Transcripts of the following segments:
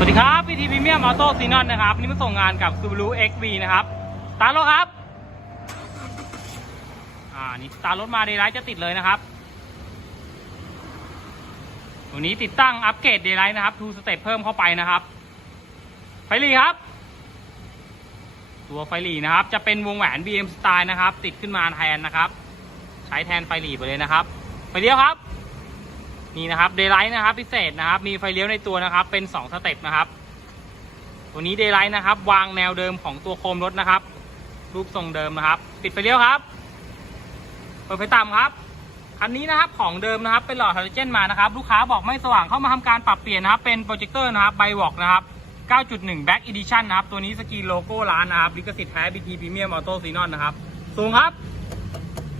สวัสดีครับพีทีพรีเมียมออโต้ซีนอนนะครับวันนี่มาส่งงานกับ Subaru XV นะครับตาร์ทรถครับ อ่านี่ตาร์ทรถมาเดย์ไลท์จะติดเลยนะครับตัวนี้ติดตั้งอัปเกรดเดย์ไลท์นะครับทูสเต็ปเพิ่มเข้าไปนะครับ ไฟลีครับ ตัวไฟลีนะครับ จะเป็นวงแหวน BM Style นะครับ ติดขึ้นมาแทนนะครับ ใช้แทนไฟลีไปเลยนะครับไฟเลี้ยวครับ นี่นะครับเดย์ไลท์นะครับพิเศษนะครับ มีไฟเลี้ยวในตัวนะครับ เป็น 2 สเต็ปนะครับ ตัวนี้เดย์ไลท์นะครับ วางแนวเดิมของตัวโคมรถนะครับ รูปทรงเดิมนะครับ ปิดไฟเลี้ยวครับเปิดไฟต่ำครับคันนี้นะครับของเดิมนะครับเป็นหลอดฮาโลเจนมานะครับ ลูกค้าบอกไม่สว่างเข้ามาทำการปรับเปลี่ยนนะครับ เป็นโปรเจคเตอร์นะครับไบวอกนะครับ 9.1 Back Edition นะครับ ตัวนี้สกรีนโลโก้ร้านนะครับลิขสิทธิ์แท้ BT Premium Auto Xenon นะครับ สูงครับ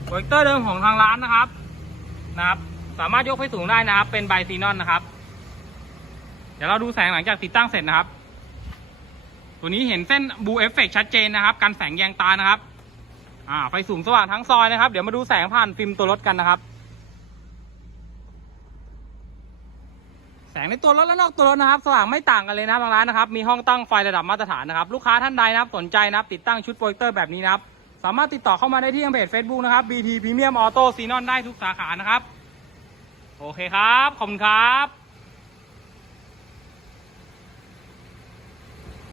โปรเจคเตอร์เดิมของทางร้านนะครับนะครับ สามารถยกให้สูงได้นะครับ เป็นไบซีนอนนะครับ เดี๋ยวเราดูแสงหลังจากติดตั้งเสร็จนะครับ ตัวนี้เห็นเส้นบูเอฟเฟกชัดเจนนะครับกันแสงแยงตานะครับอ่าไฟสูงสว่างทั้งซอยนะครับ เดี๋ยวมาดูแสงผ่านฟิล์มตัวรถกันนะครับ แสงในตัวรถและนอกตัวรถนะครับ สว่างไม่ต่างกันเลยนะครับางร้านนะครับ มีห้องตั้งไฟระดับมาตรฐานนะครับ ลูกค้าท่านใดนะครับสนใจนะครับ ติดตั้งชุดโปรเจคเตอร์แบบนี้นะครับ สามารถติดต่อเข้ามาได้ที่ทางเพจ Facebook นะครับ BT Premium Auto Xenon ได้ทุกสาขานะครับ โอเคครับ ขอบคุณครับ